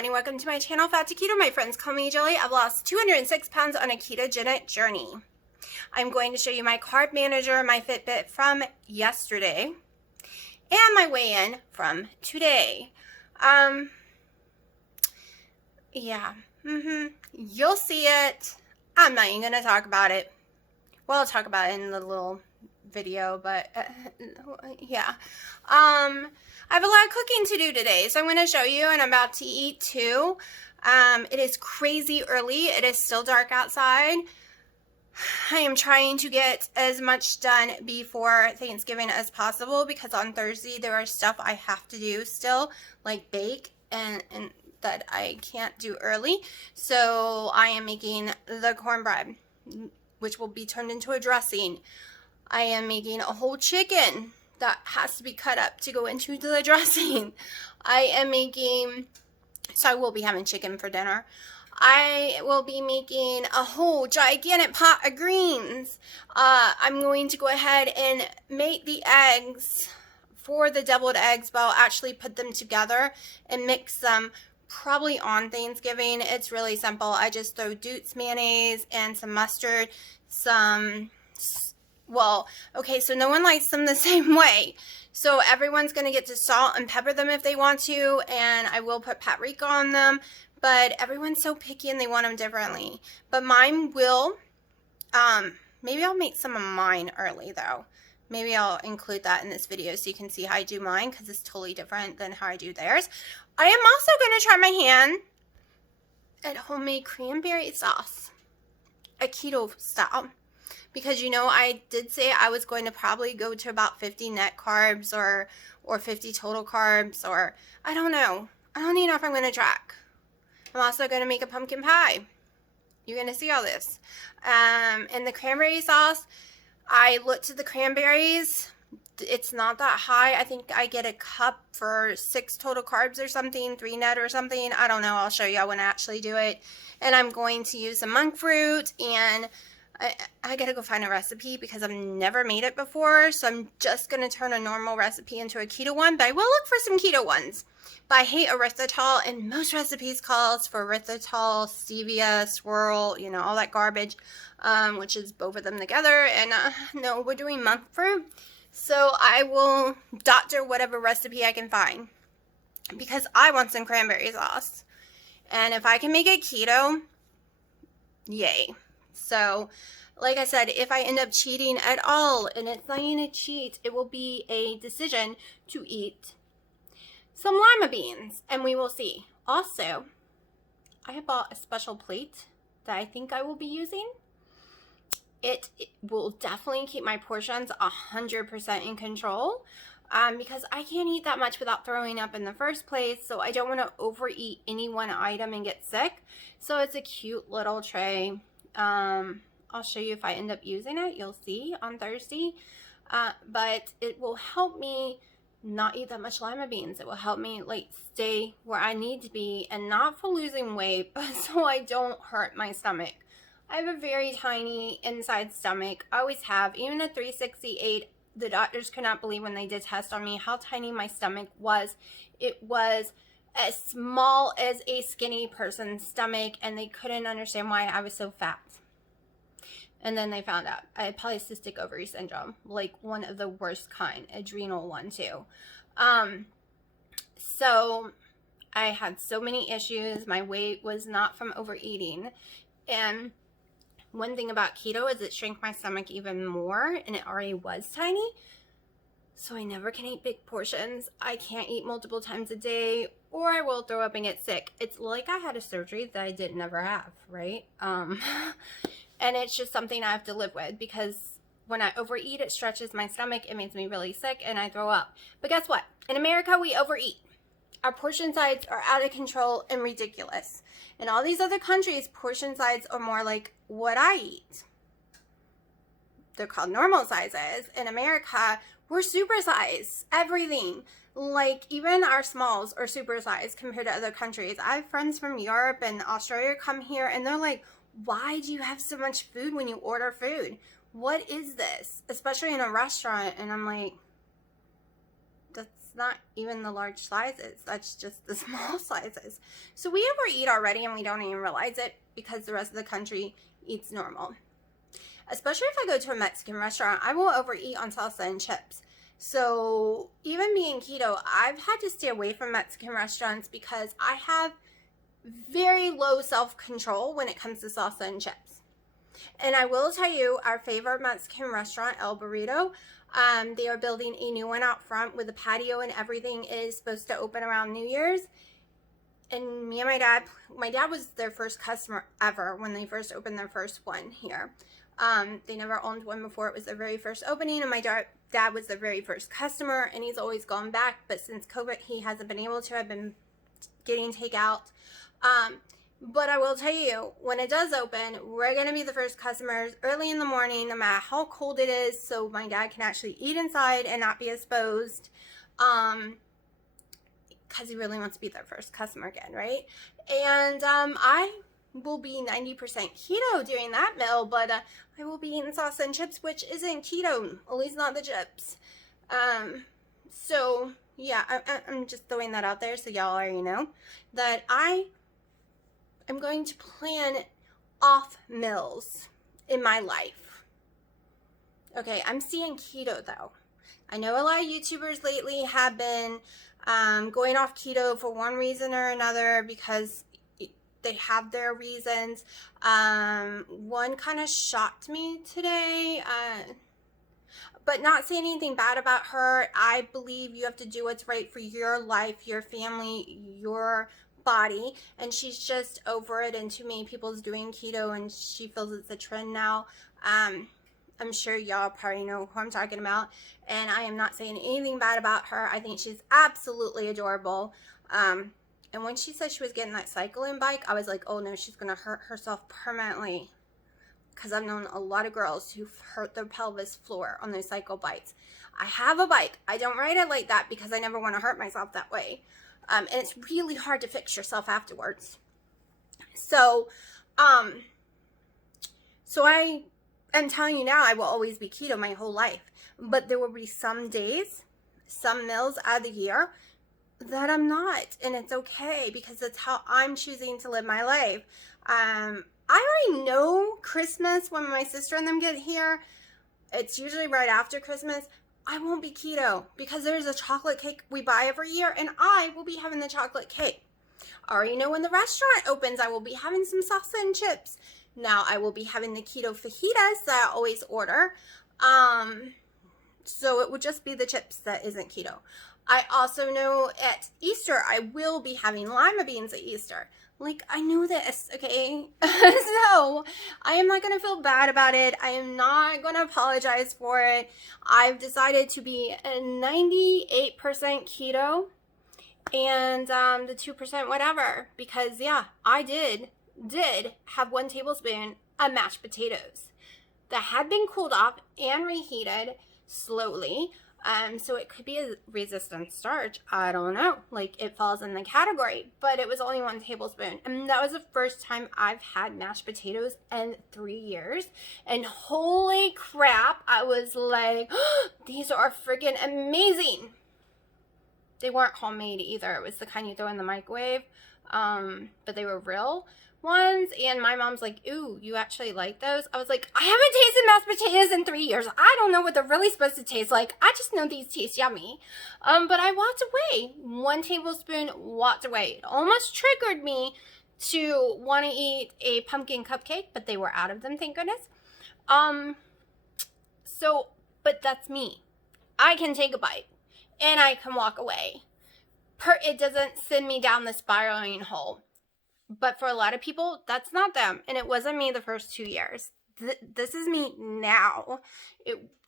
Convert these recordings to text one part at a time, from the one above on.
everyone, and welcome to my channel, Fat to Keto. My friends call me Jelly. I've lost 206 pounds on a ketogenic journey. I'm going to show you my carb manager, my Fitbit from yesterday, and my weigh-in from today. You'll see it. I'm not even going to talk about it. Well, I'll talk about it in the little video, but yeah. I have a lot of cooking to do today, so I'm going to show you, and I'm about to eat too. It is crazy early. It is still dark outside. I am trying to get as much done before Thanksgiving as possible because on Thursday there are stuff I have to do still, like bake and that I can't do early. So I am making the cornbread, which will be turned into a dressing. I am making a whole chicken that has to be cut up to go into the dressing. I am making, so I will be having chicken for dinner. I will be making a whole gigantic pot of greens. I'm going to go ahead and make the eggs for the deviled eggs, but I'll actually put them together and mix them probably on Thanksgiving. It's really simple. I just throw Duke's mayonnaise and some mustard, well, okay, so no one likes them the same way. So everyone's going to get to salt and pepper them if they want to, and I will put paprika on them, but everyone's so picky and they want them differently. But mine will, maybe I'll make some of mine early though. Maybe I'll include that in this video so you can see how I do mine because it's totally different than how I do theirs. I am also going to try my hand at homemade cranberry sauce, a keto style. Because, you know, I did say I was going to probably go to about 50 net carbs or 50 total carbs, or I don't know. I don't even know if I'm going to track. I'm also going to make a pumpkin pie. You're going to see all this. And the cranberry sauce, I looked at the cranberries. It's not that high. I think I get a cup for 6 total carbs or something, 3 net or something. I don't know. I'll show you when I actually do it. And I'm going to use some monk fruit, and I gotta go find a recipe because I've never made it before, so I'm just gonna turn a normal recipe into a keto one, but I will look for some keto ones. But I hate erythritol, and most recipes calls for erythritol, stevia, swirl, you know, all that garbage, which is both of them together, and no, we're doing monk fruit, so I will doctor whatever recipe I can find, because I want some cranberry sauce, and if I can make it keto, yay. So, like I said, if I end up cheating at all, and it's not even a cheat, it will be a decision to eat some lima beans, and we will see. Also, I have bought a special plate that I think I will be using. It will definitely keep my portions 100% in control, because I can't eat that much without throwing up in the first place, so I don't want to overeat any one item and get sick. So it's a cute little tray. I'll show you if I end up using it. You'll see on Thursday. But it will help me not eat that much lima beans. It will help me like stay where I need to be, and not for losing weight, but so I don't hurt my stomach. I have a very tiny inside stomach. I always have. Even at 368, the doctors could not believe when they did test on me how tiny my stomach was. It was as small as a skinny person's stomach, and they couldn't understand why I was so fat. And then they found out I had polycystic ovary syndrome, like one of the worst kind, adrenal one too. So I had so many issues. My weight was not from overeating, and one thing about keto is it shrank my stomach even more, and it already was tiny. So I never can eat big portions. I can't eat multiple times a day, or I will throw up and get sick. It's like I had a surgery that I didn't never have, right? And it's just something I have to live with, because when I overeat, it stretches my stomach, it makes me really sick, and I throw up. But guess what? In America, we overeat. Our portion sizes are out of control and ridiculous. In all these other countries, portion sizes are more like what I eat. They're called normal sizes. In America, we're supersized. Everything. Like, even our smalls are supersized compared to other countries. I have friends from Europe and Australia come here, and they're like, why do you have so much food when you order food? What is this? Especially in a restaurant. And I'm like, that's It's not even the large sizes. That's just the small sizes. So we overeat already and we don't even realize it because the rest of the country eats normal. Especially if I go to a Mexican restaurant, I will overeat on salsa and chips. So even being keto, I've had to stay away from Mexican restaurants because I have very low self-control when it comes to salsa and chips. And I will tell you, our favorite Mexican restaurant, El Burrito, they are building a new one out front with a patio and everything. Is supposed to open around New Year's. And me and my dad was their first customer ever when they first opened their first one here. They never owned one before. It was their very first opening, and my dad was their very first customer, and he's always gone back. But since COVID, he hasn't been able to. I've been getting takeout. But I will tell you, when it does open, we're going to be the first customers early in the morning, no matter how cold it is, so my dad can actually eat inside and not be exposed, because he really wants to be their first customer again, right? And I will be 90% keto during that meal, but I will be eating salsa and chips, which isn't keto, at least not the chips. So yeah, I'm just throwing that out there so y'all already know that I'm going to plan off meals in my life. Okay, I'm seeing keto though. I know a lot of YouTubers lately have been going off keto for one reason or another because they have their reasons. One kind of shocked me today, but not saying anything bad about her. I believe you have to do what's right for your life, your family, your body, and she's just over it, and too many people's doing keto and she feels it's a trend now. I'm sure y'all probably know who I'm talking about, and I am not saying anything bad about her. I think she's absolutely adorable. And when she said she was getting that cycling bike, I was like, oh no, she's gonna hurt herself permanently, because I've known a lot of girls who've hurt their pelvis floor on those cycle bikes. I have a bike. I don't ride it like that because I never want to hurt myself that way. And it's really hard to fix yourself afterwards. So I am telling you now, I will always be keto my whole life. But there will be some days, some meals out of the year that I'm not. And it's okay because that's how I'm choosing to live my life. I already know Christmas, when my sister and them get here, it's usually right after Christmas, I won't be keto because there's a chocolate cake we buy every year and I will be having the chocolate cake. I already know when the restaurant opens, I will be having some salsa and chips. Now I will be having the keto fajitas that I always order. So it would just be the chips that isn't keto. I also know at Easter, I will be having lima beans at Easter. Like, I knew this, okay? So, I am not going to feel bad about it. I am not going to apologize for it. I've decided to be a 98% keto and the 2% whatever. Because, yeah, I did have 1 tablespoon of mashed potatoes that had been cooled off and reheated slowly. So it could be a resistant starch. I don't know. Like, it falls in the category, but it was only 1 tablespoon. And that was the first time I've had mashed potatoes in 3 years. And holy crap, I was like, oh, these are freaking amazing. They weren't homemade either. It was the kind you throw in the microwave. But they were real ones, and my mom's like, ooh, you actually like those? I was like, I haven't tasted mashed potatoes in 3 years. I don't know what they're really supposed to taste like. I just know these taste yummy. But I walked away. 1 tablespoon, walked away. It almost triggered me to want to eat a pumpkin cupcake, but they were out of them, thank goodness. But that's me. I can take a bite, and I can walk away. It doesn't send me down the spiraling hole. But for a lot of people, that's not them. And it wasn't me the first 2 years. This is me now.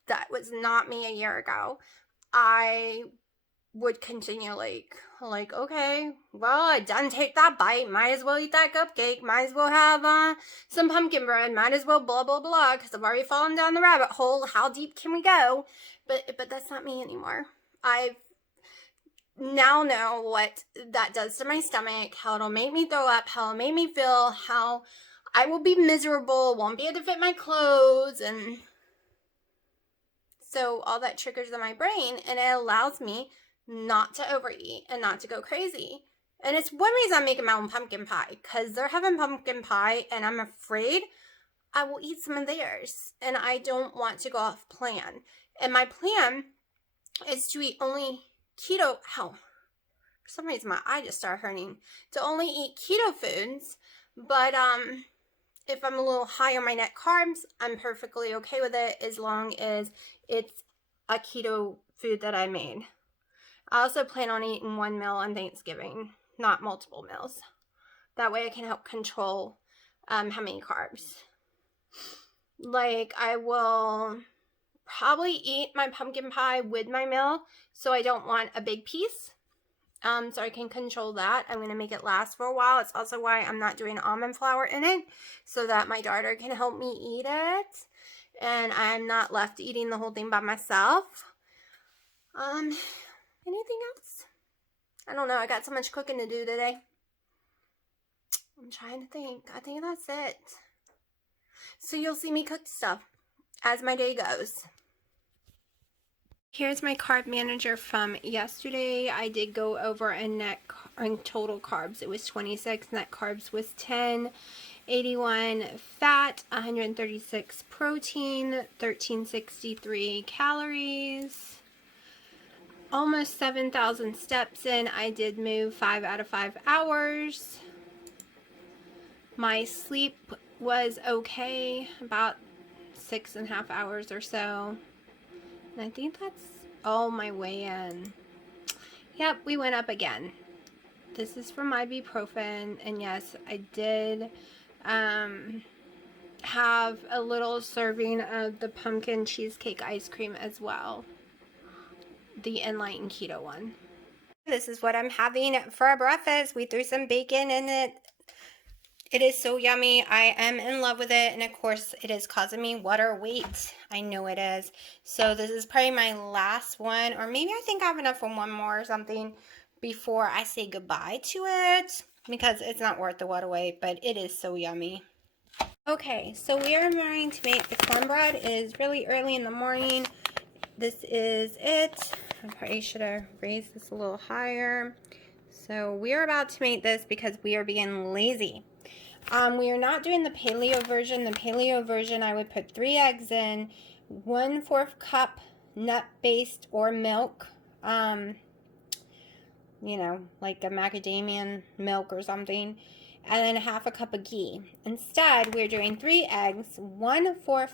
That was not me a year ago. I would continue like, okay, well, I done take that bite. Might as well eat that cupcake. Might as well have some pumpkin bread. Might as well blah, blah, blah. Because I've already fallen down the rabbit hole. How deep can we go? But that's not me anymore. I've now know what that does to my stomach, how it'll make me throw up, how it'll make me feel, how I will be miserable, won't be able to fit my clothes, and so all that triggers in my brain, and it allows me not to overeat and not to go crazy. And it's one reason I'm making my own pumpkin pie, because they're having pumpkin pie and I'm afraid I will eat some of theirs. And I don't want to go off plan. And my plan is to eat only keto. For some reason my eye just started hurting. To only eat keto foods. But if I'm a little high on my net carbs, I'm perfectly okay with it as long as it's a keto food that I made. I also plan on eating one meal on Thanksgiving, not multiple meals. That way I can help control how many carbs. Like, I will probably eat my pumpkin pie with my meal, so I don't want a big piece. So I can control that. I'm going to make it last for a while. It's also why I'm not doing almond flour in it, so that my daughter can help me eat it. And I'm not left eating the whole thing by myself. Anything else? I don't know. I got so much cooking to do today. I'm trying to think. I think that's it. So you'll see me cook stuff as my day goes. Here's my carb manager from yesterday. I did go over a total carbs. It was 26. Net carbs was 10. 81 fat, 136 protein, 1363 calories. Almost 7,000 steps in. I did move 5 out of 5 hours. My sleep was okay, about 6.5 hours or so. And I think that's all my weigh-in. Yep, we went up again. This is from ibuprofen, and yes, I did have a little serving of the pumpkin cheesecake ice cream as well. The Enlightened Keto one. This is what I'm having for our breakfast. We threw some bacon in it. It is so yummy. I am in love with it. And of course, it is causing me water weight. I know it is. So this is probably my last one. Or maybe I think I have enough for one more or something before I say goodbye to it. Because it's not worth the water weight. But it is so yummy. Okay, so we are going to make the cornbread. It is really early in the morning. This is it. I probably should have raised this a little higher. So we are about to make this because we are being lazy. We are not doing the paleo version. The paleo version, I would put 3 eggs in, 1/4 cup nut-based or milk. You know, like a macadamia milk or something. And then 1/2 cup of ghee. Instead, we're doing 3 eggs, 1/4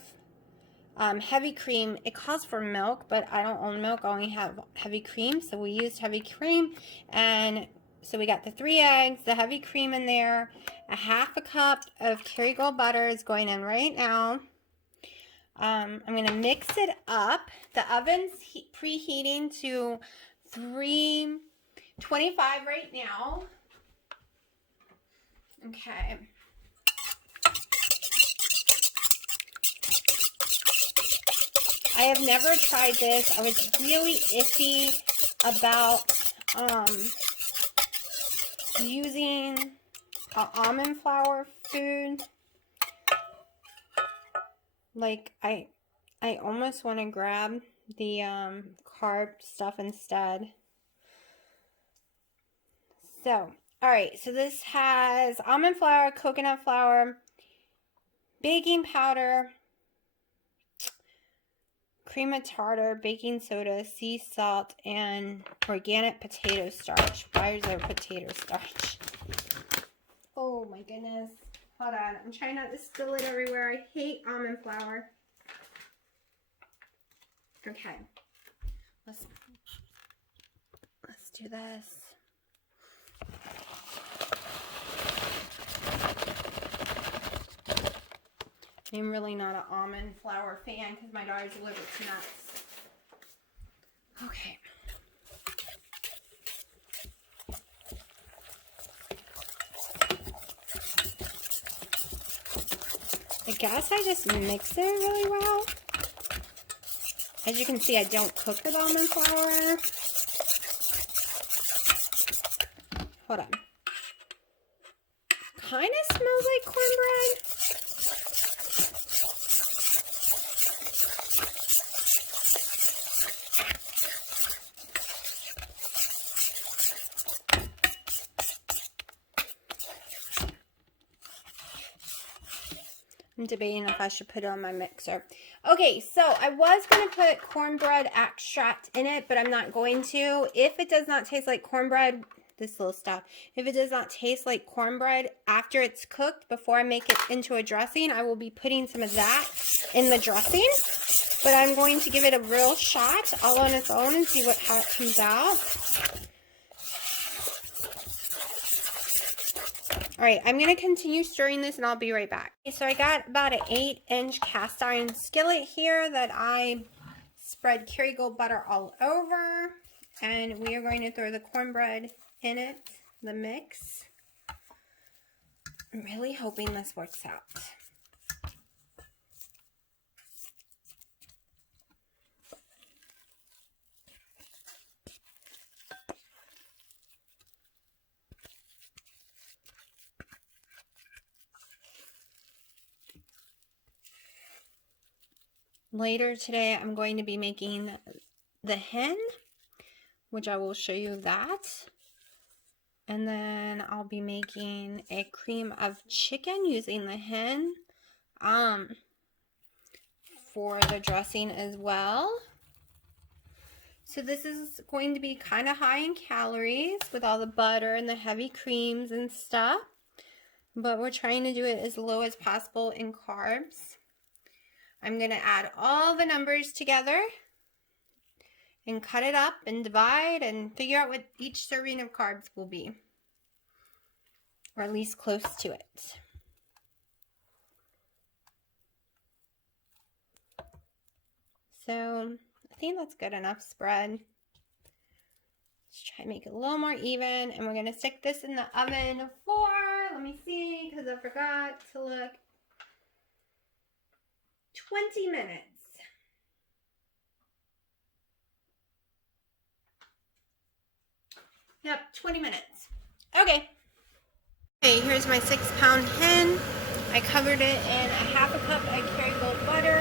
heavy cream. It calls for milk, but I don't own milk. I only have heavy cream, so we used heavy cream. And so we got the 3 eggs, the heavy cream in there. 1/2 cup of Kerrygold butter is going in right now. I'm going to mix it up. The oven's preheating to 325 right now. Okay. I have never tried this. I was really iffy about using almond flour food. Like, I almost want to grab the carb stuff instead. So, alright, so this has almond flour, coconut flour, baking powder, cream of tartar, baking soda, sea salt, and organic potato starch. Why is there potato starch? Oh my goodness. Hold on. I'm trying not to spill it everywhere. I hate almond flour. Okay. Let's do this. I'm really not an almond flour fan because my daughter's allergic to nuts. Okay. I guess I just mix it really well. As you can see, I don't cook with almond flour. Hold on. Kind of smells like cornbread. I'm debating if I should put it on my mixer. Okay, so I was going to put cornbread extract in it, but I'm not going to. If it does not taste like cornbread, this little stuff, if it does not taste like cornbread after it's cooked, before I make it into a dressing, I will be putting some of that in the dressing. But I'm going to give it a real shot all on its own and see how it comes out. All right, I'm going to continue stirring this and I'll be right back. Okay, so I got about an 8-inch cast iron skillet here that I spread Kerrygold butter all over. And we are going to throw the cornbread in it, the mix. I'm really hoping this works out. Later today, I'm going to be making the hen, which I will show you that. And then I'll be making a cream of chicken using the hen for the dressing as well. So this is going to be kind of high in calories with all the butter and the heavy creams and stuff. But we're trying to do it as low as possible in carbs. I'm going to add all the numbers together and cut it up and divide and figure out what each serving of carbs will be. Or at least close to it. So I think that's good enough spread. Let's try to make it a little more even. And we're going to stick this in the oven for, let me see, because I forgot to look, 20 minutes. Yep, 20 minutes. Okay. Okay, here's my 6-pound hen. I covered it in a half a cup of Kerrygold butter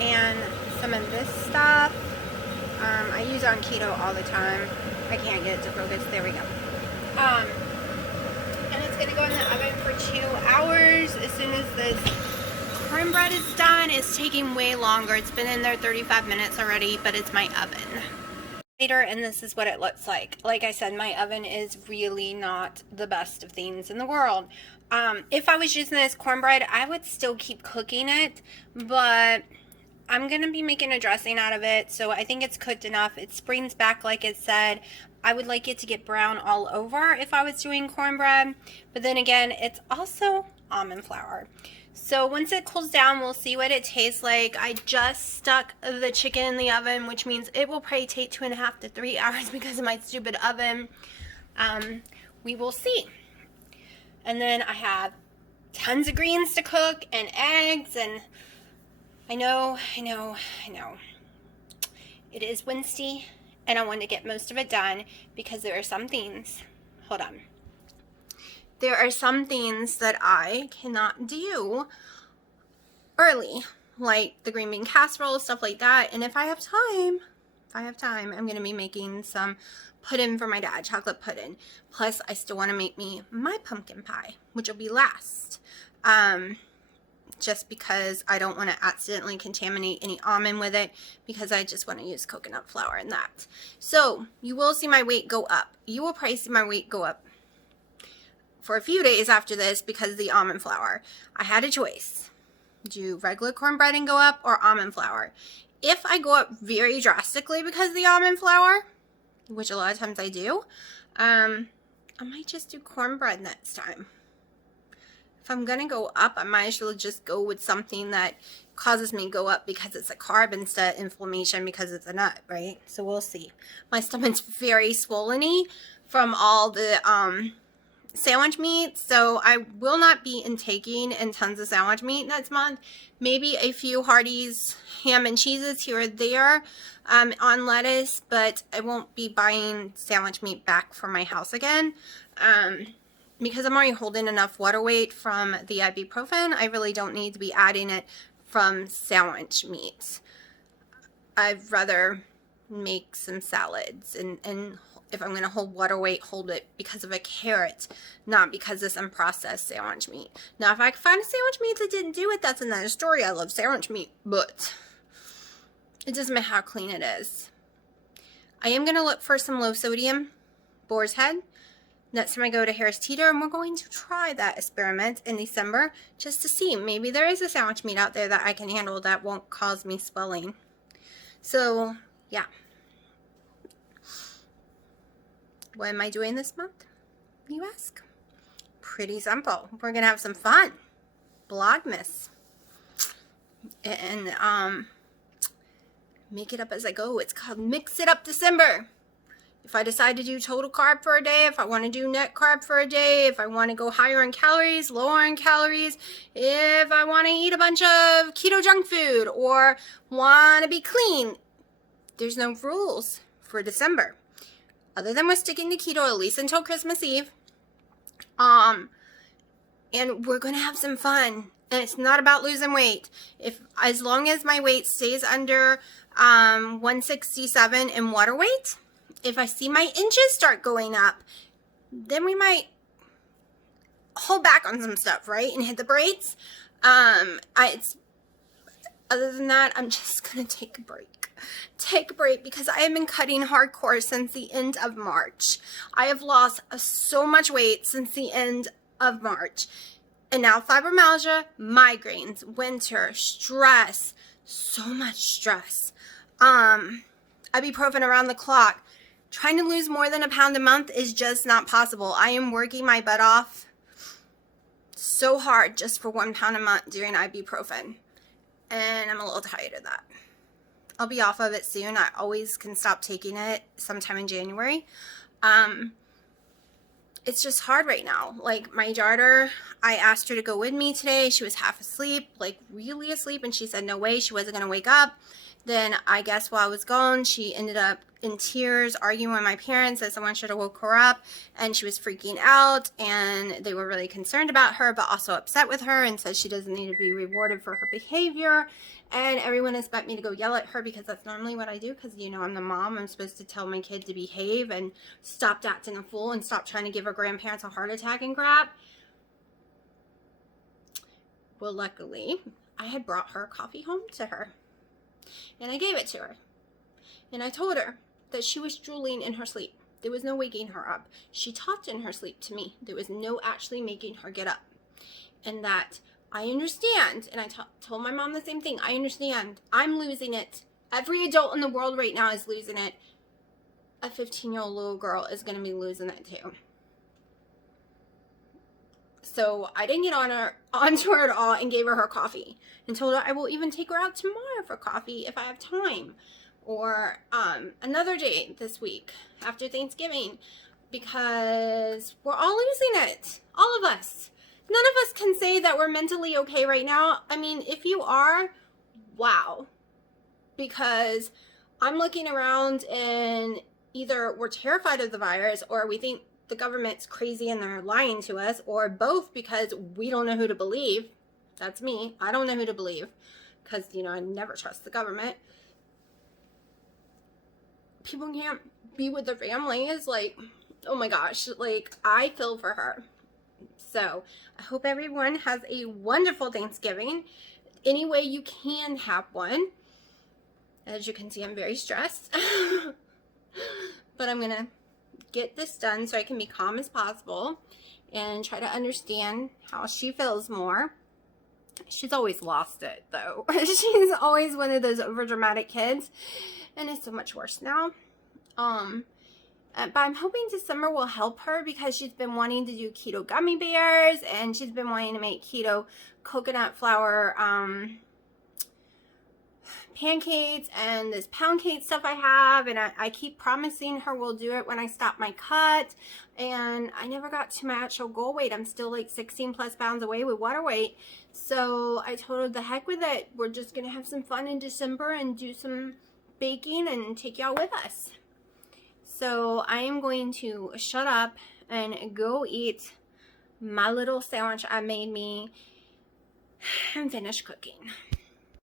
and some of this stuff. I use it on keto all the time. I can't get it to focus. There we go. And it's going to go in the oven for 2 hours. As soon as this cornbread is done, it's taking way longer. It's been in there 35 minutes already, but it's my oven. And this is what it looks like. Like I said, my oven is really not the best of things in the world. If I was using this cornbread, I would still keep cooking it, but I'm going to be making a dressing out of it, so I think it's cooked enough. It springs back like it said. I would like it to get brown all over if I was doing cornbread, but then again, it's also almond flour. So once it cools down, we'll see what it tastes like. I just stuck the chicken in the oven, which means it will probably take 2.5 to 3 hours because of my stupid oven. We will see. And then I have tons of greens to cook and eggs, and I know. It is Wednesday, and I want to get most of it done because there are some things, hold on. There are some things that I cannot do early, like the green bean casserole, stuff like that. And if I have time, I'm going to be making some pudding for my dad, chocolate pudding. Plus, I still want to make me my pumpkin pie, which will be last. Just because I don't want to accidentally contaminate any almond with it, because I just want to use coconut flour in that. So, you will see my weight go up. You will probably see my weight go up for a few days after this because of the almond flour. I had a choice. Do regular cornbread and go up, or almond flour? If I go up very drastically because of the almond flour, which a lot of times I do, I might just do cornbread next time. If I'm going to go up, I might as well just go with something that causes me to go up because it's a carb instead of inflammation because it's a nut, right? So we'll see. My stomach's very swollen-y from all the sandwich meat, so I will not be intaking in tons of sandwich meat next month. Maybe a few Hardee's ham and cheeses here or there on lettuce, but I won't be buying sandwich meat back from my house again. Because I'm already holding enough water weight from the ibuprofen, I really don't need to be adding it from sandwich meats. I'd rather make some salads and if I'm going to hold water weight, hold it because of a carrot, not because of some processed sandwich meat. Now, if I find a sandwich meat that didn't do it, that's another story. I love sandwich meat, but it doesn't matter how clean it is. I am going to look for some low sodium boar's head. Next time I go to Harris Teeter, and we're going to try that experiment in December just to see. Maybe there is a sandwich meat out there that I can handle that won't cause me swelling. So, yeah. What am I doing this month, you ask? Pretty simple. We're going to have some fun. Vlogmas. And, make it up as I go. It's called Mix It Up December. If I decide to do total carb for a day, if I want to do net carb for a day, if I want to go higher in calories, lower in calories, if I want to eat a bunch of keto junk food or want to be clean, there's no rules for December. Other than we're sticking to keto at least until Christmas Eve. And we're going to have some fun. And it's not about losing weight. As long as my weight stays under 167 in water weight, if I see my inches start going up, then we might hold back on some stuff, right? And hit the brakes. Other than that, I'm just going to take a break. Take a break because I have been cutting hardcore since the end of March. I have lost so much weight since the end of March. And now fibromyalgia, migraines, winter, stress, so much stress. Ibuprofen around the clock. Trying to lose more than a pound a month is just not possible. I am working my butt off so hard just for 1 pound a month doing ibuprofen. And I'm a little tired of that. I'll be off of it soon. I always can stop taking it sometime in January. It's just hard right now. Like my daughter, I asked her to go with me today. She was half asleep, like really asleep, and she said no way, she wasn't going to wake up. Then I guess while I was gone, she ended up in tears arguing with my parents that someone should have woke her up, and she was freaking out, and they were really concerned about her but also upset with her and said she doesn't need to be rewarded for her behavior. And everyone expect me to go yell at her because that's normally what I do, because you know I'm the mom. I'm supposed to tell my kid to behave and stop acting a fool and stop trying to give her grandparents a heart attack and crap. Well, luckily I had brought her coffee home to her, and I gave it to her, and I told her that she was drooling in her sleep. There was no waking her up. She talked in her sleep to me. There was no actually making her get up. And that I understand, and I told my mom the same thing. I understand. I'm losing it. Every adult in the world right now is losing it. A 15-year-old little girl is going to be losing it too. So I didn't get onto her at all and gave her coffee and told her I will even take her out tomorrow for coffee if I have time. Or another day this week after Thanksgiving, because we're all losing it. All of us. None of us can say that we're mentally okay right now. I mean, if you are, wow. Because I'm looking around and either we're terrified of the virus or we think the government's crazy and they're lying to us, or both, because we don't know who to believe. That's me. I don't know who to believe because, you know, I never trust the government. People can't be with their families. Like, oh my gosh, like, I feel for her. So I hope everyone has a wonderful Thanksgiving. Any way you can have one. As you can see, I'm very stressed. But I'm going to get this done so I can be calm as possible and try to understand how she feels more. She's always lost it, though. She's always one of those overdramatic kids. And it's so much worse now. But I'm hoping December will help her because she's been wanting to do keto gummy bears and she's been wanting to make keto coconut flour pancakes and this pound cake stuff I have. And I keep promising her we'll do it when I stop my cut. And I never got to my actual goal weight. I'm still like 16 plus pounds away with water weight. So I told her the heck with it. We're just going to have some fun in December and do some baking and take y'all with us. So I am going to shut up and go eat my little sandwich I made me and finish cooking.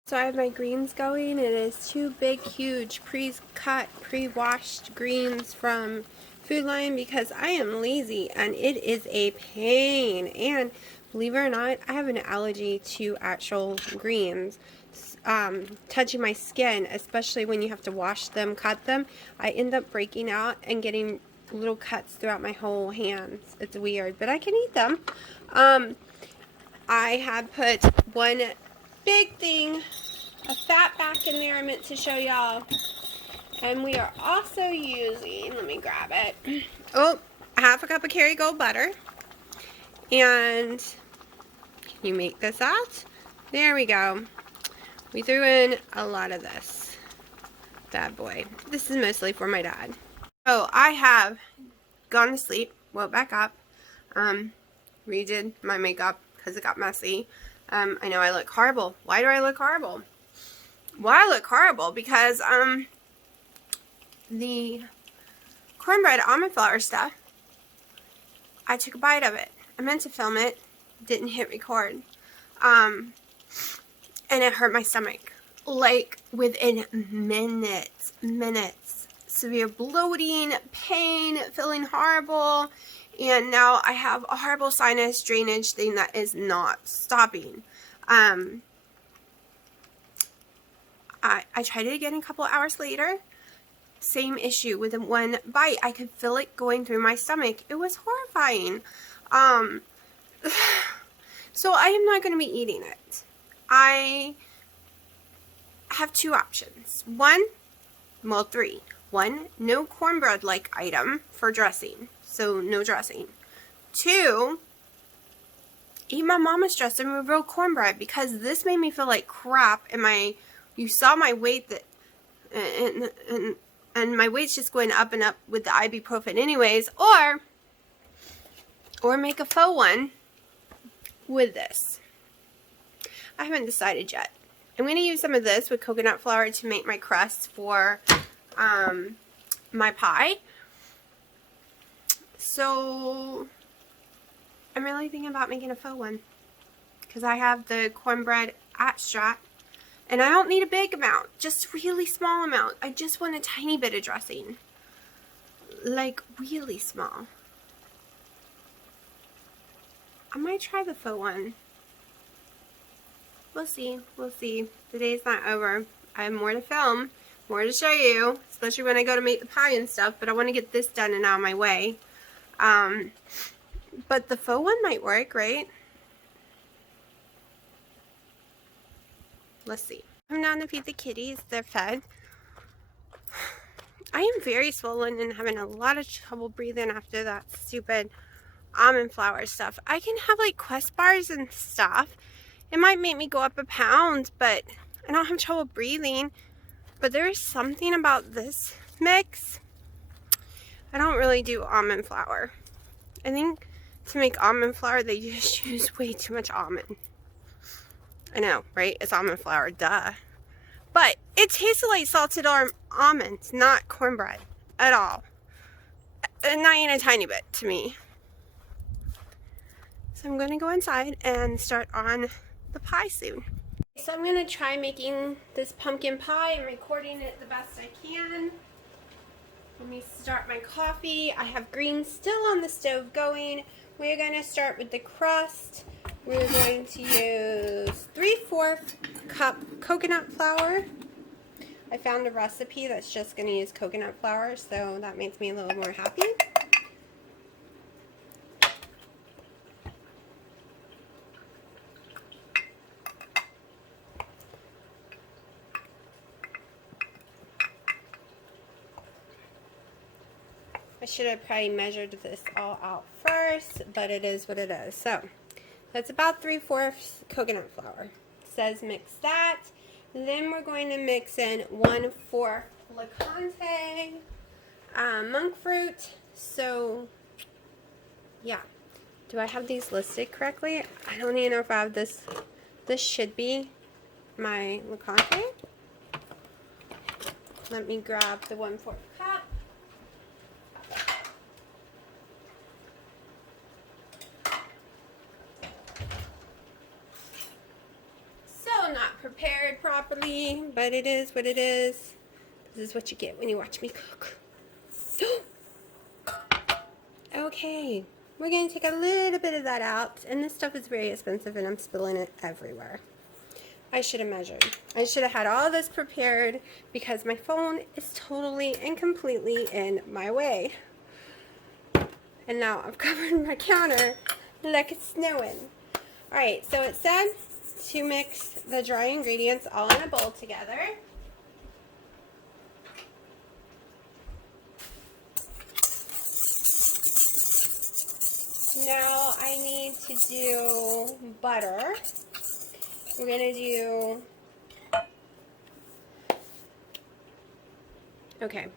So I have my greens going. It is 2 big, huge, pre-cut, pre-washed greens from Food Lion because I am lazy and it is a pain. And believe it or not, I have an allergy to actual greens touching my skin, especially when you have to wash them, cut them. I end up breaking out and getting little cuts throughout my whole hands. It's weird, but I can eat them. I had put one big thing of fat back in there I meant to show y'all. And we are also using, let me grab it, oh, half a cup of Kerrygold butter. And can you make this out? There we go. We threw in a lot of this bad boy. This is mostly for my dad. Oh, I have gone to sleep, woke back up, redid my makeup because it got messy. I know I look horrible. Why do I look horrible? Well, I look horrible because the cornbread almond flour stuff, I took a bite of it. I meant to film it, didn't hit record, and it hurt my stomach, like within minutes. Severe bloating, pain, feeling horrible, and now I have a horrible sinus drainage thing that is not stopping. I tried it again a couple hours later. Same issue with one bite. I could feel it going through my stomach. It was horrifying. So I am not going to be eating it. I have two options. Three. One, no cornbread-like item for dressing. So no dressing. Two, eat my mama's dressing with real cornbread, because this made me feel like crap, and you saw my weight that, and my weight's just going up and up with the ibuprofen anyways, or make a faux one with this. I haven't decided yet. I'm going to use some of this with coconut flour to make my crust for my pie. So I'm really thinking about making a faux one, because I have the cornbread extract. And I don't need a big amount, just a really small amount. I just want a tiny bit of dressing. Like, really small. I might try the faux one. We'll see. We'll see. The day's not over. I have more to film, more to show you, especially when I go to make the pie and stuff, but I want to get this done and out of my way. But the faux one might work, right? Let's see. I'm down to feed the kitties. They're fed. I am very swollen and having a lot of trouble breathing after that stupid almond flour stuff. I can have like Quest bars and stuff. It might make me go up a pound, but I don't have trouble breathing. But there's something about this mix. I don't really do almond flour. I think to make almond flour, they just use way too much almond. I know, right? It's almond flour, duh. But it tastes like salted almonds, not cornbread at all. Not even a tiny bit to me. So I'm going to go inside and start on the pie soon. So I'm going to try making this pumpkin pie and recording it the best I can. Let me start my coffee. I have greens still on the stove going. We're going to start with the crust. We're going to use 3/4 cup coconut flour. I found a recipe that's just going to use coconut flour, so that makes me a little more happy. I should have probably measured this all out first, but it is what it is. So that's about 3/4 coconut flour. It says mix that. Then we're going to mix in 1/4 Lecante monk fruit. So yeah, do I have these listed correctly? I don't even know if I have this. This should be my Lecante. Let me grab the 1/4 cup. Not prepared properly, but it is what it is. This is what you get when you watch me cook. okay. We're going to take a little bit of that out. And this stuff is very expensive and I'm spilling it everywhere. I should have measured. I should have had all this prepared because my phone is totally and completely in my way. And now I've covered my counter like it's snowing. Alright, so it said to mix the dry ingredients all in a bowl together. Now I need to do butter. We're going to do, okay,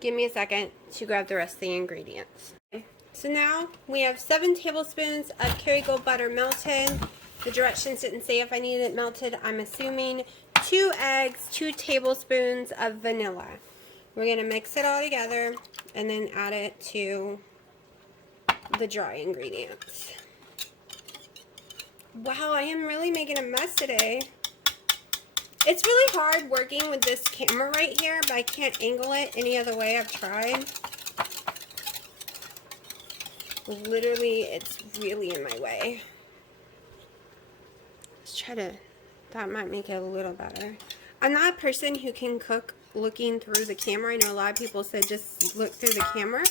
give me a second to grab the rest of the ingredients. So now we have 7 tablespoons of Kerrygold butter melted. The directions didn't say if I needed it melted. I'm assuming 2 eggs, 2 tablespoons of vanilla. We're going to mix it all together and then add it to the dry ingredients. Wow, I am really making a mess today. It's really hard working with this camera right here, but I can't angle it any other way I've tried. Literally, it's really in my way. Let's try to, that might make it a little better. I'm not a person who can cook looking through the camera. I know a lot of people said just look through the camera.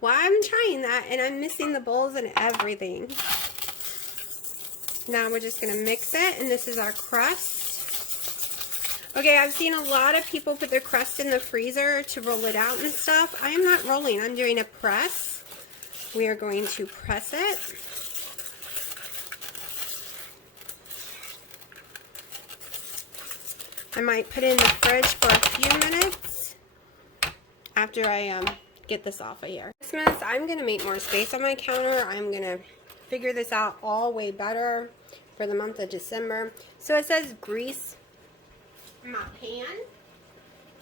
Well, I'm trying that, and I'm missing the bowls and everything. Now we're just going to mix it, and this is our crust. Okay, I've seen a lot of people put their crust in the freezer to roll it out and stuff. I am not rolling. I'm doing a press. We are going to press it. I might put it in the fridge for a few minutes after I get this off of here. Christmas, I'm going to make more space on my counter. I'm going to figure this out all way better for the month of December. So it says grease my pan.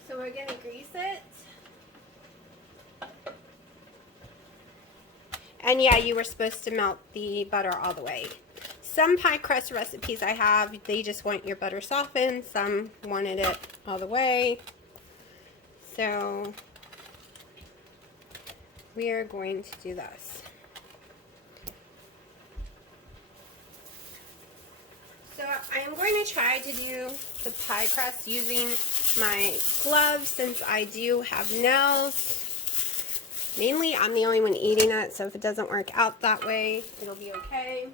So we're going to grease it. And yeah, you were supposed to melt the butter all the way. Some pie crust recipes I have, they just want your butter softened. Some wanted it all the way. So we are going to do this. So I am going to try to do the pie crust using my gloves since I do have nails. Mainly, I'm the only one eating it, so if it doesn't work out that way, it'll be okay.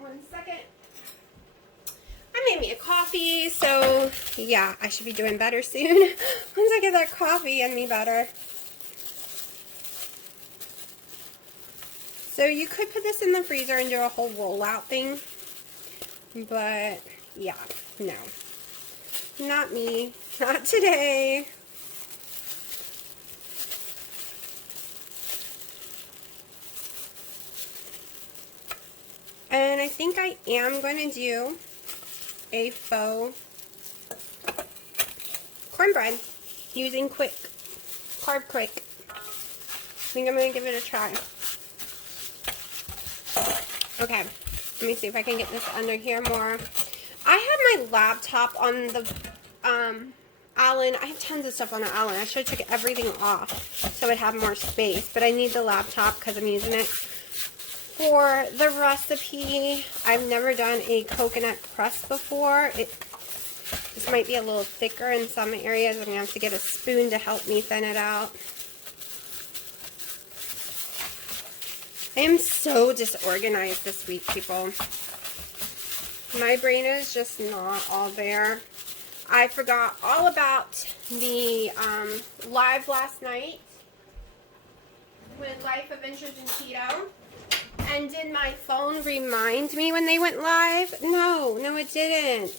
1 second. I made me a coffee, so yeah, I should be doing better soon. Once I get that coffee in me better. So you could put this in the freezer and do a whole rollout thing. But yeah, no. Not me. Not today. And I think I am going to do a faux cornbread using Carb Quick. I think I'm going to give it a try. Okay, let me see if I can get this under here more. I had my laptop on the Allen. I have tons of stuff on the Allen. I should have took everything off so I'd have more space. But I need the laptop because I'm using it for the recipe. I've never done a coconut crust before. This might be a little thicker in some areas. I'm going to have to get a spoon to help me thin it out. I am so disorganized this week, people. My brain is just not all there. I forgot all about the live last night with Life Adventures in Keto. And did my phone remind me when they went live? No, it didn't.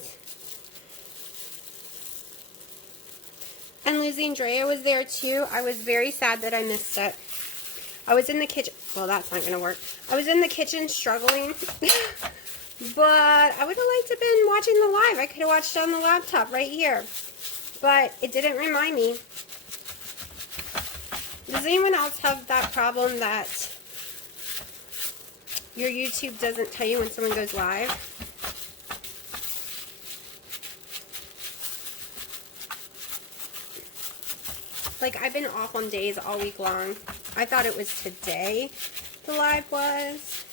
And Lizzie and Drea was there too. I was very sad that I missed it. I was in the kitchen. Well, that's not going to work. I was in the kitchen struggling. But I would have liked to have been watching the live. I could have watched it on the laptop right here. But it didn't remind me. Does anyone else have that problem that your YouTube doesn't tell you when someone goes live? Like, I've been off on days all week long. I thought it was today the live was.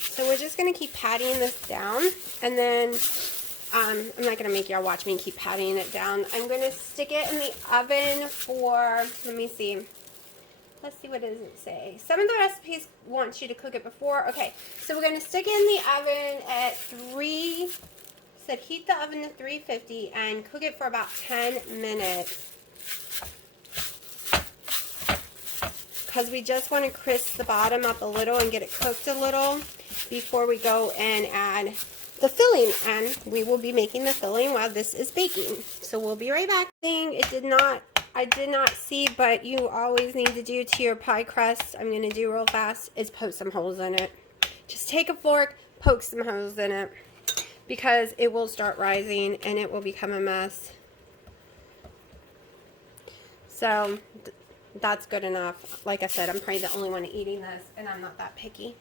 So we're just going to keep patting this down, and then I'm not going to make y'all watch me keep patting it down. I'm going to stick it in the oven for, let me see. Let's see, what does it say? Some of the recipes want you to cook it before. Okay, so we're going to stick it in the oven at said heat the oven to 350 and cook it for about 10 minutes. Because we just want to crisp the bottom up a little and get it cooked a little before we go and add the filling. And we will be making the filling while this is baking. So we'll be right back. I did not see, but you always need to do to your pie crust, I'm going to do real fast, is poke some holes in it. Just take a fork, poke some holes in it, because it will start rising and it will become a mess. So that's good enough. Like I said, I'm probably the only one eating this, and I'm not that picky.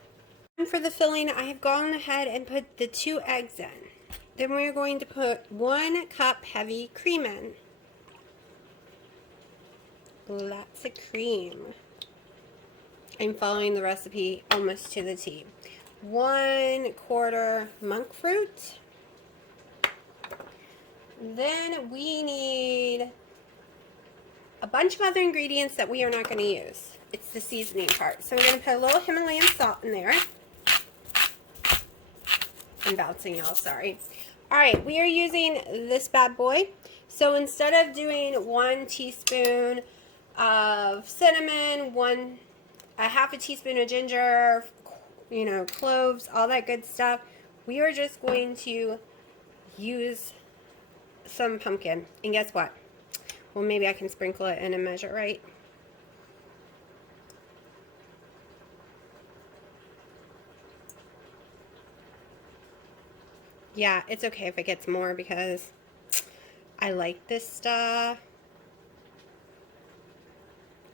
And for the filling, I have gone ahead and put the 2 eggs in. Then we're going to put 1 cup heavy cream in. Lots of cream. I'm following the recipe almost to the T. 1/4 monk fruit. Then we need a bunch of other ingredients that we are not going to use. It's the seasoning part. So we're going to put a little Himalayan salt in there. I'm bouncing, y'all, sorry. Alright, we are using this bad boy. So instead of doing 1 teaspoon of cinnamon, a half a teaspoon of ginger, you know, cloves, all that good stuff, we are just going to use some pumpkin. And guess what? Well, maybe I can sprinkle it in a measure, right? Yeah, it's okay if it gets more because I like this stuff.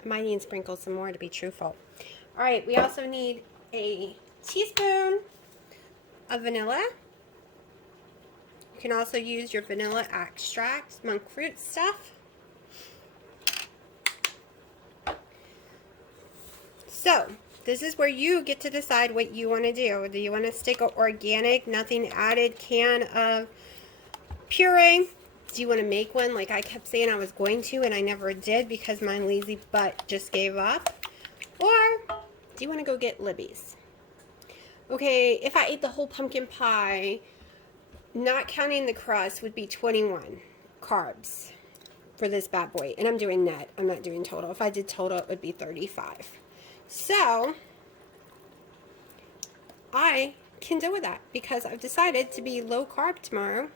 I might need to sprinkle some more to be truthful. Alright, we also need a teaspoon of vanilla. You can also use your vanilla extract, monk fruit stuff. So, this is where you get to decide what you want to do. Do you want to stick an organic, nothing added can of puree? Do you want to make one like I kept saying I was going to and I never did because my lazy butt just gave up? Or do you want to go get Libby's? Okay, if I ate the whole pumpkin pie, not counting the crust, would be 21 carbs for this bad boy. And I'm doing net. I'm not doing total. If I did total, it would be 35. So, I can deal with that because I've decided to be low carb tomorrow.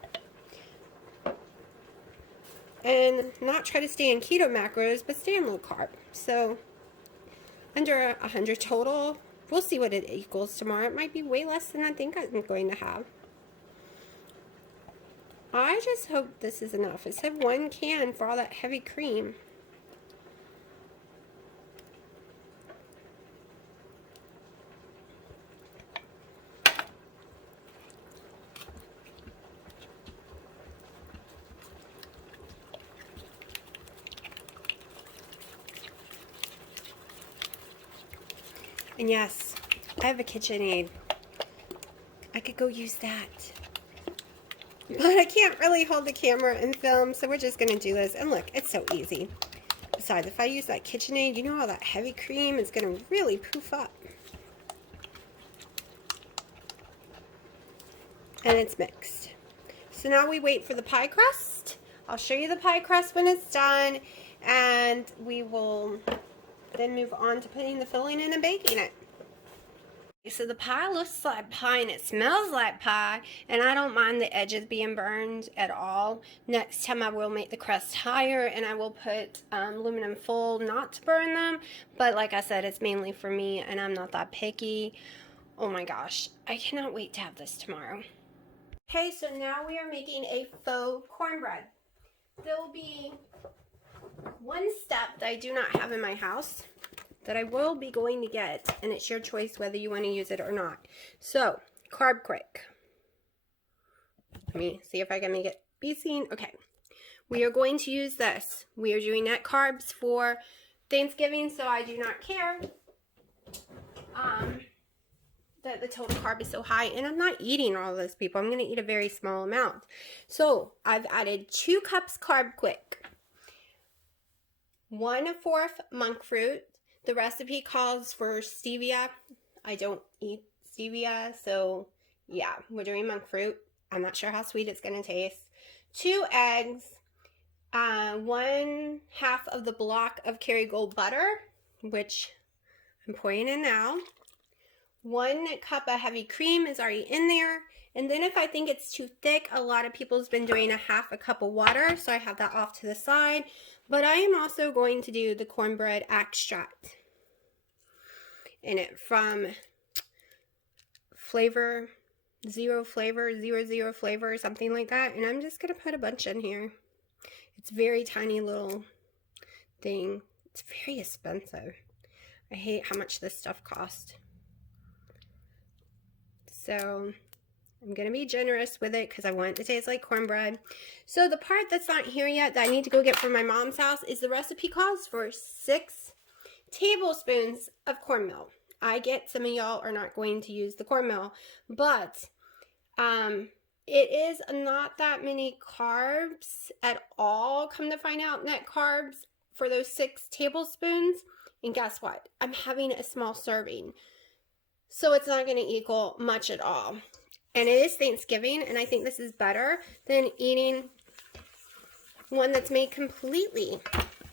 And not try to stay in keto macros, but stay in low carb. So, under 100 total. We'll see what it equals tomorrow. It might be way less than I think I'm going to have. I just hope this is enough. It said 1 can for all that heavy cream. And yes, I have a KitchenAid. I could go use that. But I can't really hold the camera and film, so we're just going to do this. And look, it's so easy. Besides, if I use that KitchenAid, you know all that heavy cream is going to really poof up. And it's mixed. So now we wait for the pie crust. I'll show you the pie crust when it's done. And we will then move on to putting the filling in and baking it. So the pie looks like pie and it smells like pie, and I don't mind the edges being burned at all. Next time I will make the crust higher and I will put aluminum foil not to burn them, but like I said, it's mainly for me and I'm not that picky. Oh my gosh, I cannot wait to have this tomorrow. Okay, so now we are making a faux cornbread. There will be one step that I do not have in my house that I will be going to get, and it's your choice whether you want to use it or not. So, Carb Quick. Let me see if I can make it be seen. Okay. We are going to use this. We are doing net carbs for Thanksgiving, so I do not care that the total carb is so high. And I'm not eating all of this, people. I'm going to eat a very small amount. So I've added 2 cups Carb Quick, 1/4 monk fruit. The recipe calls for stevia. I don't eat stevia, so yeah, we're doing monk fruit. I'm not sure how sweet it's going to taste. 2 eggs, 1/2 of the block of Kerrygold butter, which I'm pouring in now. 1 cup of heavy cream is already in there. And then if I think it's too thick, a lot of people's been doing 1/2 cup of water, so I have that off to the side. But I am also going to do the cornbread extract in it from zero flavor, or something like that. And I'm just going to put a bunch in here. It's very tiny little thing. It's very expensive. I hate how much this stuff costs. So I'm going to be generous with it because I want it to taste like cornbread. So the part that's not here yet that I need to go get from my mom's house is the recipe calls for 6 tablespoons of cornmeal. I get some of y'all are not going to use the cornmeal, but it is not that many carbs at all, come to find out, net carbs for those 6 tablespoons. And guess what? I'm having a small serving. So it's not going to equal much at all. And it is Thanksgiving, and I think this is better than eating one that's made completely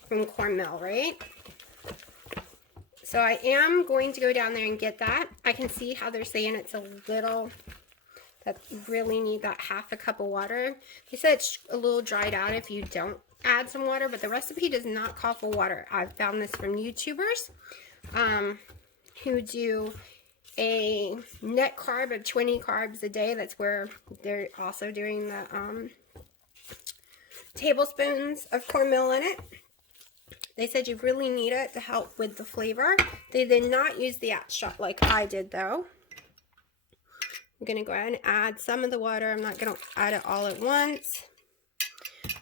from cornmeal, right? So I am going to go down there and get that. I can see how they're saying it's a little, that you really need that 1/2 cup of water. They said it's a little dried out if you don't add some water, but the recipe does not call for water. I've found this from YouTubers who do a net carb of 20 carbs a day. That's where they're also doing the tablespoons of cornmeal in it. They said you really need it to help with the flavor. They did not use the extract like I did, though. I'm going to go ahead and add some of the water. I'm not going to add it all at once.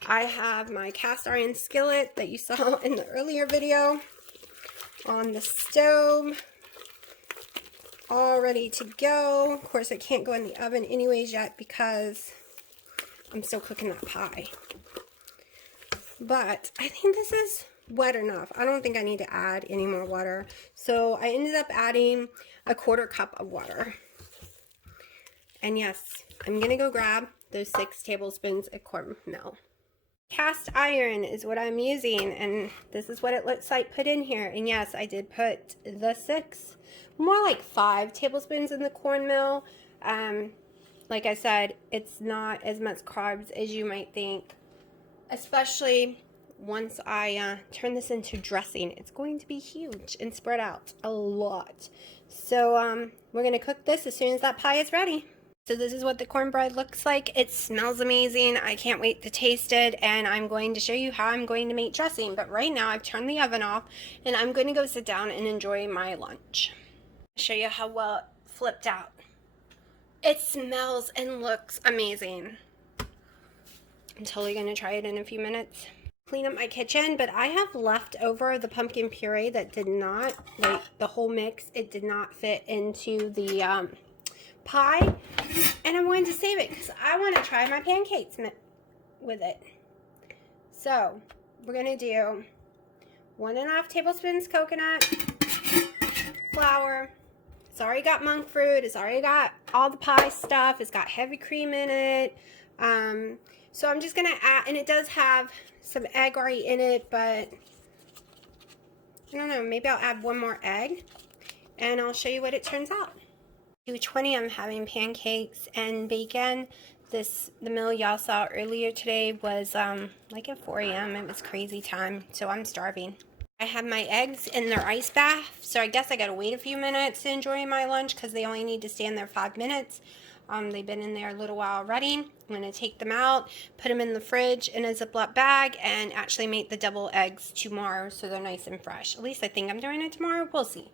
I have my cast iron skillet that you saw in the earlier video on the stove, all ready to go. Of course, I can't go in the oven anyways yet because I'm still cooking that pie. But I think this is wet enough. I don't think I need to add any more water. So I ended up adding 1/4 cup of water. And yes, I'm going to go grab those 6 tablespoons of cornmeal. Cast iron is what I'm using, and this is what it looks like put in here. And yes, I did put the 6, more like 5 tablespoons in the cornmeal. Like I said, it's not as much carbs as you might think, especially once I turn this into dressing. It's going to be huge and spread out a lot. So we're going to cook this as soon as that pie is ready. So this is what the cornbread looks like. It smells amazing. I can't wait to taste it, and I'm going to show you how I'm going to make dressing. But right now I've turned the oven off, and I'm going to go sit down and enjoy my lunch. I'll show you how well it flipped out. It smells and looks amazing. I'm totally going to try it in a few minutes. Clean up my kitchen, but I have left over the pumpkin puree that did not, like the whole mix, it did not fit into the pie, and I wanted to save it because I want to try my pancakes with it. So we're going to do 1.5 tablespoons coconut flour. It's already got monk fruit. It's already got all the pie stuff. It's got heavy cream in it. So I'm just going to add, and it does have some egg already in it, but I don't know, maybe I'll add 1 more egg, and I'll show you what it turns out. 2:20, I'm having pancakes and bacon. The meal y'all saw earlier today was like at 4 a.m. It was crazy time, so I'm starving. I have my eggs in their ice bath, so I guess I gotta wait a few minutes to enjoy my lunch because they only need to stand there 5 minutes. They've been in there a little while already. I'm going to take them out, put them in the fridge in a Ziploc bag, and actually make the double eggs tomorrow so they're nice and fresh. At least I think I'm doing it tomorrow. We'll see.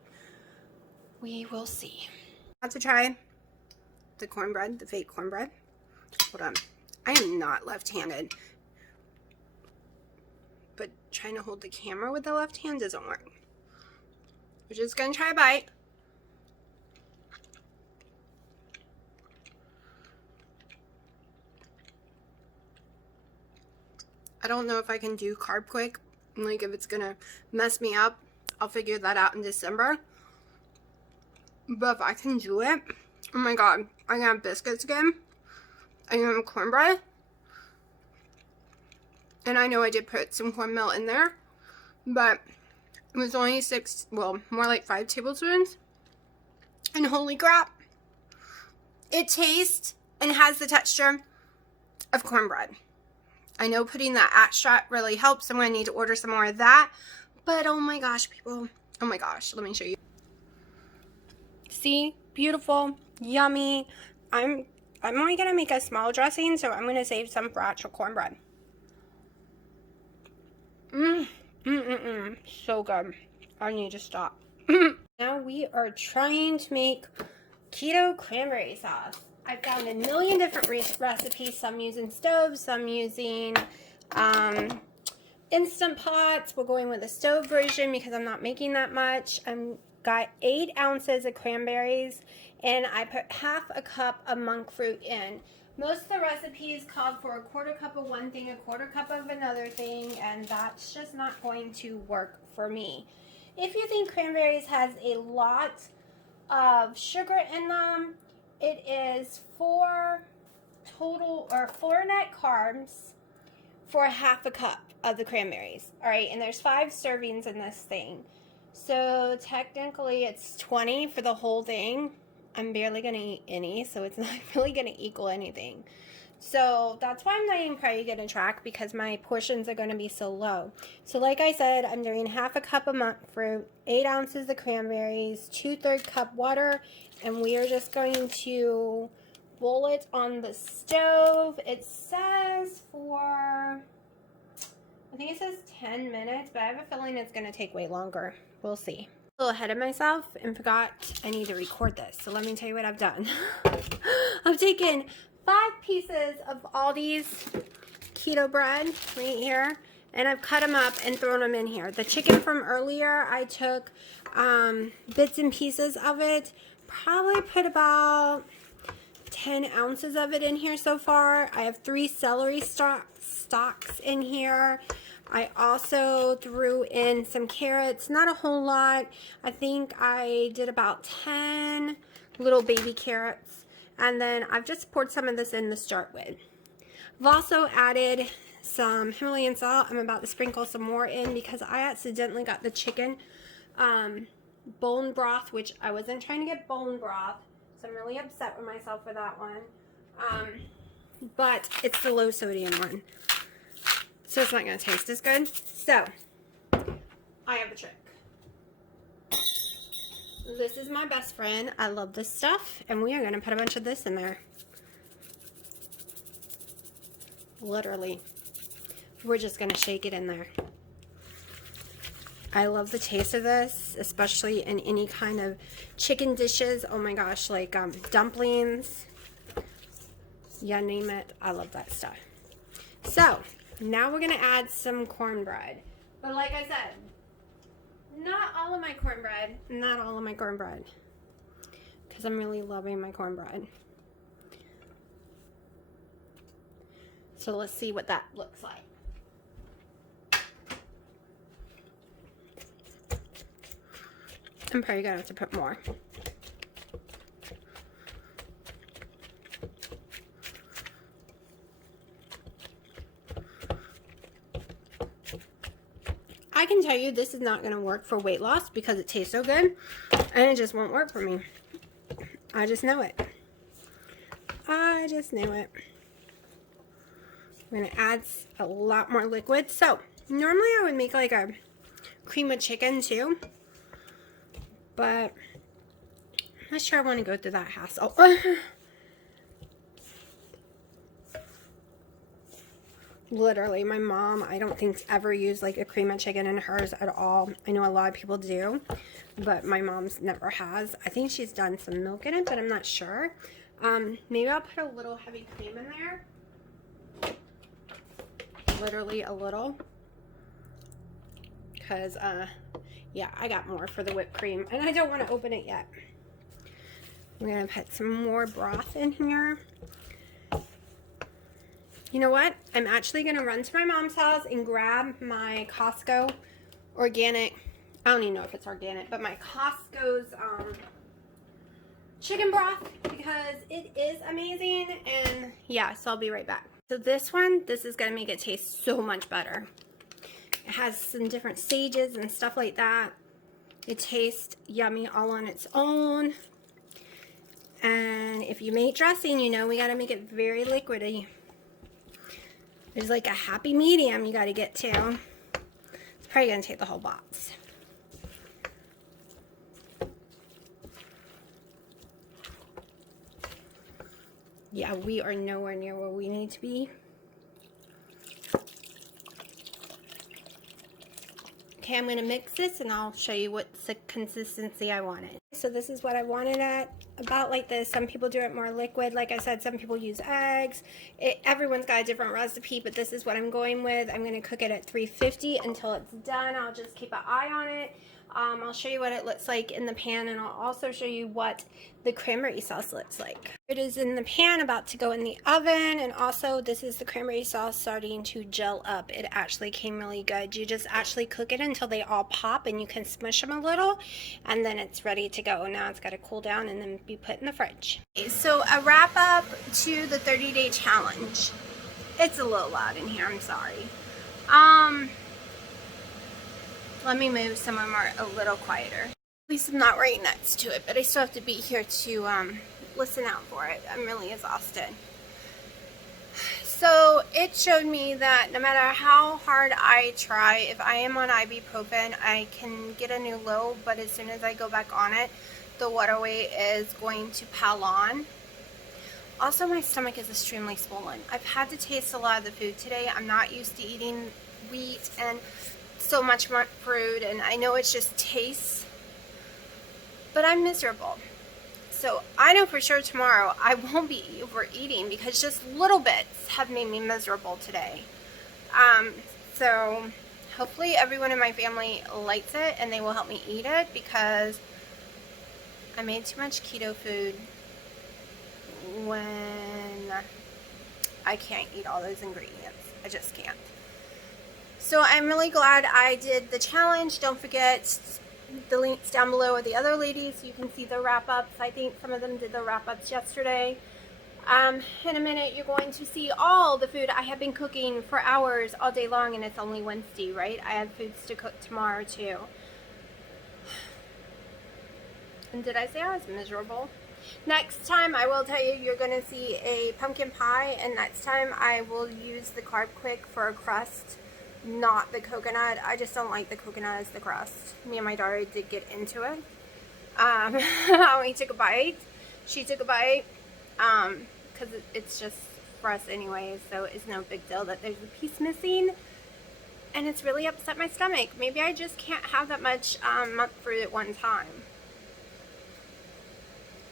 We will see. I have to try the cornbread, the fake cornbread. Hold on. I am not left-handed. But trying to hold the camera with the left hand doesn't work. We're just going to try a bite. I don't know if I can do carb quick. Like, if it's going to mess me up, I'll figure that out in December. But if I can do it, oh my god, I can have biscuits again. I can have cornbread. And I know I did put some cornmeal in there, but it was only 6, well, more like 5 tablespoons. And holy crap, it tastes and has the texture of cornbread. I know putting that extract really helps. I'm going to need to order some more of that. But oh my gosh, people. Oh my gosh, let me show you. See? Beautiful. Yummy. I'm only going to make a small dressing, so I'm going to save some for actual cornbread. So good. I need to stop. Now we are trying to make keto cranberry sauce. I found a million different recipes, some using stoves, some using Instant Pots. We're going with the stove version because I'm not making that much. I've got 8 ounces of cranberries, and I put half a cup of monk fruit in. Most of the recipes called for a quarter cup of one thing, a quarter cup of another thing, and that's just not going to work for me. If you think cranberries has a lot of sugar in them, it is 4 net carbs for half a cup of the cranberries. All right, and there's 5 servings in this thing. So technically it's 20 for the whole thing. I'm barely going to eat any, so it's not really going to equal anything. So that's why I'm not even probably going to track, because my portions are going to be so low. So like I said, I'm doing half a cup of monk fruit, 8 ounces of cranberries, 2/3 cup water, and we are just going to boil it on the stove. It says for, I think it says 10 minutes, but I have a feeling it's going to take way longer. We'll see. A little ahead of myself and forgot I need to record this. So let me tell you what I've done. I've taken 5 pieces of Aldi's keto bread right here, and I've cut them up and thrown them in here. The chicken from earlier, I took bits and pieces of it. Probably put about 10 ounces of it in here so far. I have 3 celery stalks in here. I also threw in some carrots, not a whole lot. I think I did about 10 little baby carrots. And then I've just poured some of this in to start with. I've also added some Himalayan salt. I'm about to sprinkle some more in because I accidentally got the chicken bone broth, which I wasn't trying to get bone broth. So I'm really upset with myself for that one. But it's the low sodium one, so it's not going to taste as good. So, I have a trick. This is my best friend. I love this stuff. And we are going to put a bunch of this in there. Literally. We're just going to shake it in there. I love the taste of this, especially in any kind of chicken dishes. Oh my gosh, like dumplings. Yeah, name it. I love that stuff. So, now we're going to add some cornbread. But like I said, not all of my cornbread. Not all of my cornbread. Because I'm really loving my cornbread. So let's see what that looks like. I'm probably going to have to put more. I can tell you this is not going to work for weight loss because it tastes so good, and it just won't work for me. I just know it. I just knew it. I'm going to add a lot more liquid. So, normally I would make like a cream of chicken too, but I'm not sure I want to go through that hassle. Literally, my mom, I don't think, ever used like a cream of chicken in hers at all. I know a lot of people do, but my mom's never has. I think she's done some milk in it, but I'm not sure. Maybe I'll put a little heavy cream in there. Literally a little. Because, yeah, I got more for the whipped cream. And I don't want to open it yet. I'm going to put some more broth in here. You know what? I'm actually going to run to my mom's house and grab my Costco organic. I don't even know if it's organic, but my Costco's chicken broth, because it is amazing. And yeah, so I'll be right back. So this is going to make it taste so much better. It has some different sages and stuff like that. It tastes yummy all on its own. And if you make dressing, you know we got to make it very liquidy. There's like a happy medium you got to get to. It's probably going to take the whole box. Yeah, we are nowhere near where we need to be. Okay, I'm going to mix this and I'll show you what's the consistency I wanted. So this is what I wanted at, about like this. Some people do it more liquid. Like I said, some people use eggs. Everyone's got a different recipe, but this is what I'm going with. I'm going to cook it at 350 until it's done. I'll just keep an eye on it. I'll show you what it looks like in the pan, and I'll also show you what the cranberry sauce looks like. It is in the pan, about to go in the oven, and also this is the cranberry sauce starting to gel up. It actually came really good. You just actually cook it until they all pop, and you can smush them a little, and then it's ready to go. Now it's got to cool down and then be put in the fridge. Okay, so a wrap up to the 30-day challenge. It's a little loud in here, I'm sorry. Let me move somewhere more a little quieter. At least I'm not right next to it, but I still have to be here to listen out for it. I'm really exhausted. So it showed me that no matter how hard I try, if I am on ibuprofen, I can get a new low, but as soon as I go back on it, the water weight is going to pile on. Also, my stomach is extremely swollen. I've had to taste a lot of the food today. I'm not used to eating wheat and so much fruit, and I know it's just tastes, but I'm miserable. So I know for sure tomorrow I won't be overeating, because just little bits have made me miserable today. So hopefully everyone in my family likes it and they will help me eat it, because I made too much keto food when I can't eat all those ingredients. I just can't. So I'm really glad I did the challenge. Don't forget the links down below of the other ladies. You can see the wrap-ups. I think some of them did the wrap-ups yesterday. In a minute, you're going to see all the food I have been cooking for hours all day long, and it's only Wednesday, right? I have foods to cook tomorrow, too. And did I say I was miserable? Next time, I will tell you, you're going to see a pumpkin pie, and next time I will use the Carb Quick for a crust, not the coconut. I just don't like the coconut as the crust. Me and my daughter did get into it. We took a bite. She took a bite, because it's just for us anyway, so it's no big deal that there's a piece missing, and it's really upset my stomach. Maybe I just can't have that much monk fruit at one time.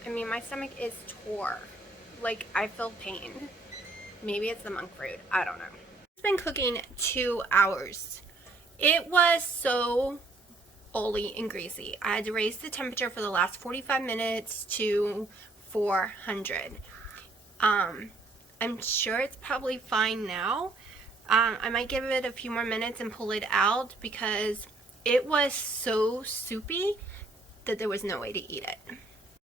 I mean, my stomach is tore. Like, I feel pain. Maybe it's the monk fruit. I don't know. It's been cooking 2 hours. It was so oily and greasy. I had to raise the temperature for the last 45 minutes to 400. I'm sure it's probably fine now. I might give it a few more minutes and pull it out, because it was so soupy that there was no way to eat it.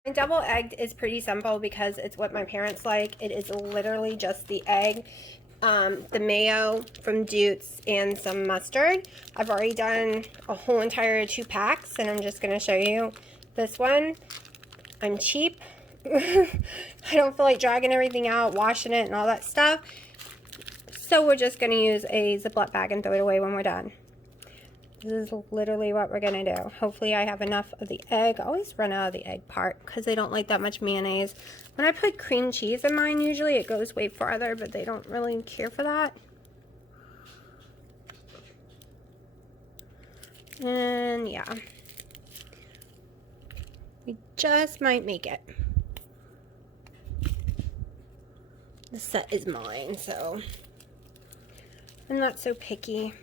My double egg is pretty simple because it's what my parents like. It is literally just the egg, the mayo from Duke's, and some mustard. I've already done a whole entire 2 packs, and I'm just going to show you this one. I'm cheap. I don't feel like dragging everything out, washing it, and all that stuff. So we're just going to use a Ziploc bag and throw it away when we're done. This is literally what we're going to do. Hopefully I have enough of the egg. I always run out of the egg part because they don't like that much mayonnaise. When I put cream cheese in mine, usually it goes way farther, but they don't really care for that. And yeah. We just might make it. The set is mine, so I'm not so picky.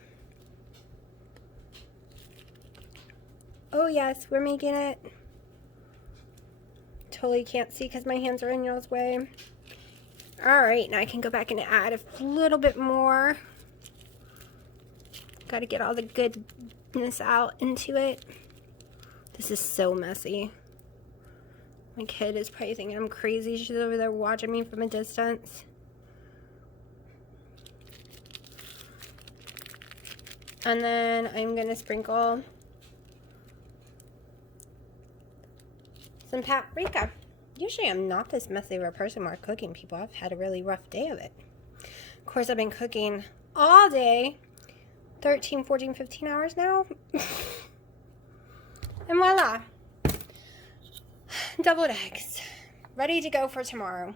Oh yes, we're making it. Totally can't see because my hands are in y'all's way. Alright, now I can go back and add a little bit more. Got to get all the goodness out into it. This is so messy. My kid is probably thinking I'm crazy. She's over there watching me from a distance. And then I'm going to sprinkle some paprika. Usually I'm not this messy of a person while cooking, people. I've had a really rough day of it. Of course, I've been cooking all day. 13, 14, 15 hours now. And voila. Deviled eggs. Ready to go for tomorrow.